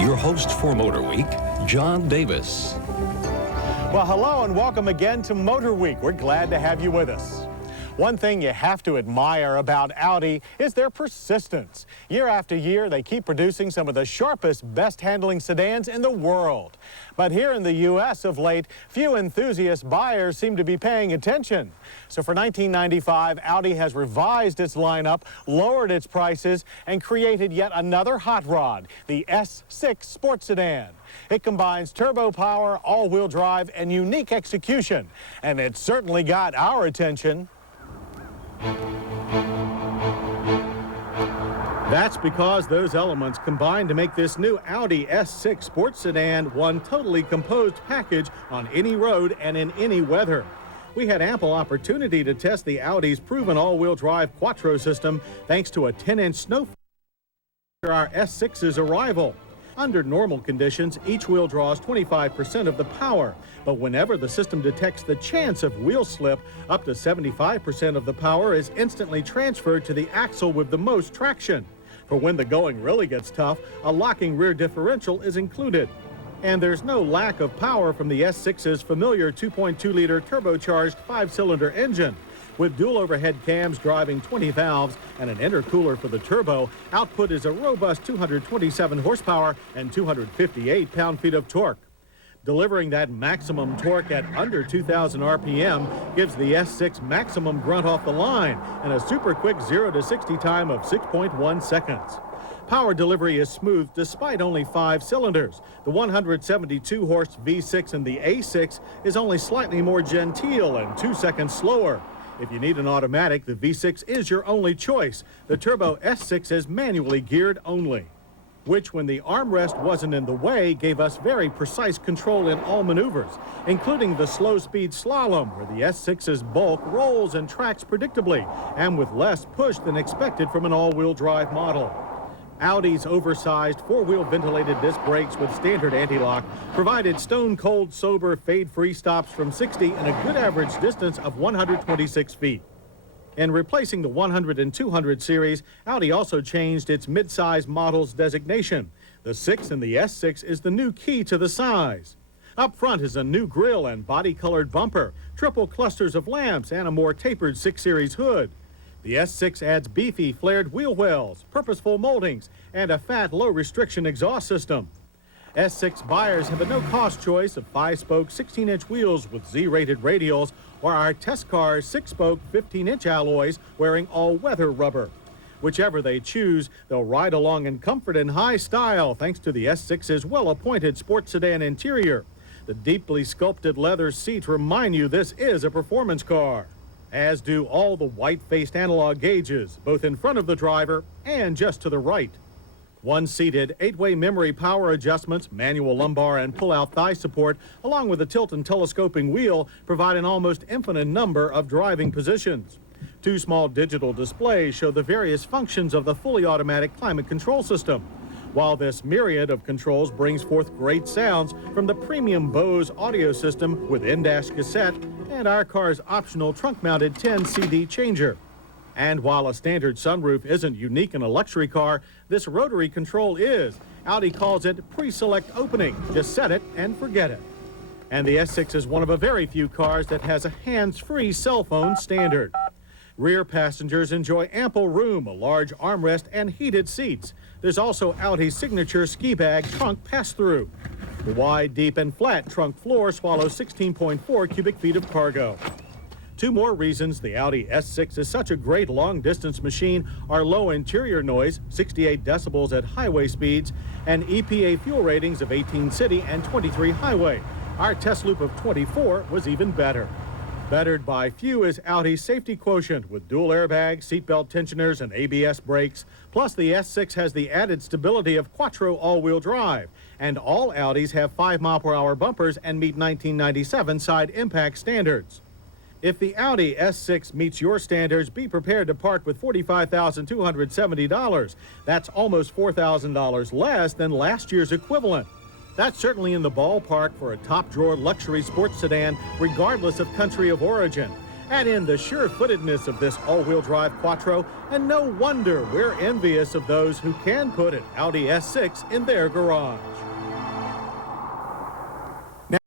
Your host for MotorWeek, John Davis. Well, hello and welcome again to MotorWeek. We're glad to have you with us. One thing you have to admire about Audi is their persistence. Year after year, they keep producing some of the sharpest, best-handling sedans in the world. But here in the U.S. of late, few enthusiast buyers seem to be paying attention. So for 1995, Audi has revised its lineup, lowered its prices, and created yet another hot rod, the S6 sports sedan. It combines turbo power, all-wheel drive, and unique execution. And it certainly got our attention. That's because those elements combine to make this new Audi S6 sports sedan one totally composed package on any road and in any weather. We had ample opportunity to test the Audi's proven all-wheel drive Quattro system thanks to a 10-inch snowfall after our S6's arrival. Under normal conditions, each wheel draws 25% of the power, but whenever the system detects the chance of wheel slip, up to 75% of the power is instantly transferred to the axle with the most traction. For when the going really gets tough, a locking rear differential is included. And there's no lack of power from the S6's familiar 2.2-liter turbocharged 5-cylinder engine. With dual overhead cams driving 20 valves and an intercooler for the turbo, output is a robust 227 horsepower and 258 pound-feet of torque. Delivering that maximum torque at under 2,000 RPM gives the S6 maximum grunt off the line and a super quick 0 to 60 time of 6.1 seconds. Power delivery is smooth despite only 5 cylinders. The 172-horse V6 in the A6 is only slightly more genteel and 2 seconds slower. If you need an automatic, the V6 is your only choice. The turbo S6 is manually geared only, which, when the armrest wasn't in the way, gave us very precise control in all maneuvers, including the slow-speed slalom, where the S6's bulk rolls and tracks predictably and with less push than expected from an all-wheel drive model. Audi's oversized four-wheel ventilated disc brakes with standard anti-lock provided stone-cold, sober, fade-free stops from 60 and a good average distance of 126 feet. In replacing the 100 and 200 series, Audi also changed its mid-size model's designation. The 6 in the S6 is the new key to the size. Up front is a new grille and body-colored bumper, triple clusters of lamps, and a more tapered 6 Series hood. The S6 adds beefy, flared wheel wells, purposeful moldings, and a fat, low-restriction exhaust system. S6 buyers have a no-cost choice of 5-spoke, 16-inch wheels with Z-rated radials or our test car's 6-spoke, 15-inch alloys wearing all-weather rubber. Whichever they choose, they'll ride along in comfort and high style thanks to the S6's well-appointed sports sedan interior. The deeply sculpted leather seats remind you this is a performance car, as do all the white-faced analog gauges, both in front of the driver and just to the right. One-seated, 8-way memory power adjustments, manual lumbar and pull-out thigh support, along with a tilt and telescoping wheel, provide an almost infinite number of driving positions. 2 small digital displays show the various functions of the fully automatic climate control system. While this myriad of controls brings forth great sounds from the premium Bose audio system with in-dash cassette and our car's optional trunk-mounted 10 CD changer. And while a standard sunroof isn't unique in a luxury car, this rotary control is. Audi calls it pre-select opening. Just set it and forget it. And the S6 is one of a very few cars that has a hands-free cell phone standard. Rear passengers enjoy ample room, a large armrest, and heated seats. There's also Audi's signature ski bag trunk pass-through. The wide, deep, and flat trunk floor swallows 16.4 cubic feet of cargo. 2 more reasons the Audi S6 is such a great long-distance machine are low interior noise, 68 decibels at highway speeds, and EPA fuel ratings of 18 city and 23 highway. Our test loop of 24 was even better. Bettered by few is Audi's safety quotient with dual airbags, seatbelt tensioners, and ABS brakes. Plus, the S6 has the added stability of Quattro all-wheel drive. And all Audis have 5-mile-per-hour bumpers and meet 1997 side impact standards. If the Audi S6 meets your standards, be prepared to part with $45,270. That's almost $4,000 less than last year's equivalent. That's certainly in the ballpark for a top-drawer luxury sports sedan, regardless of country of origin. Add in the sure-footedness of this all-wheel drive Quattro, and no wonder we're envious of those who can put an Audi S6 in their garage.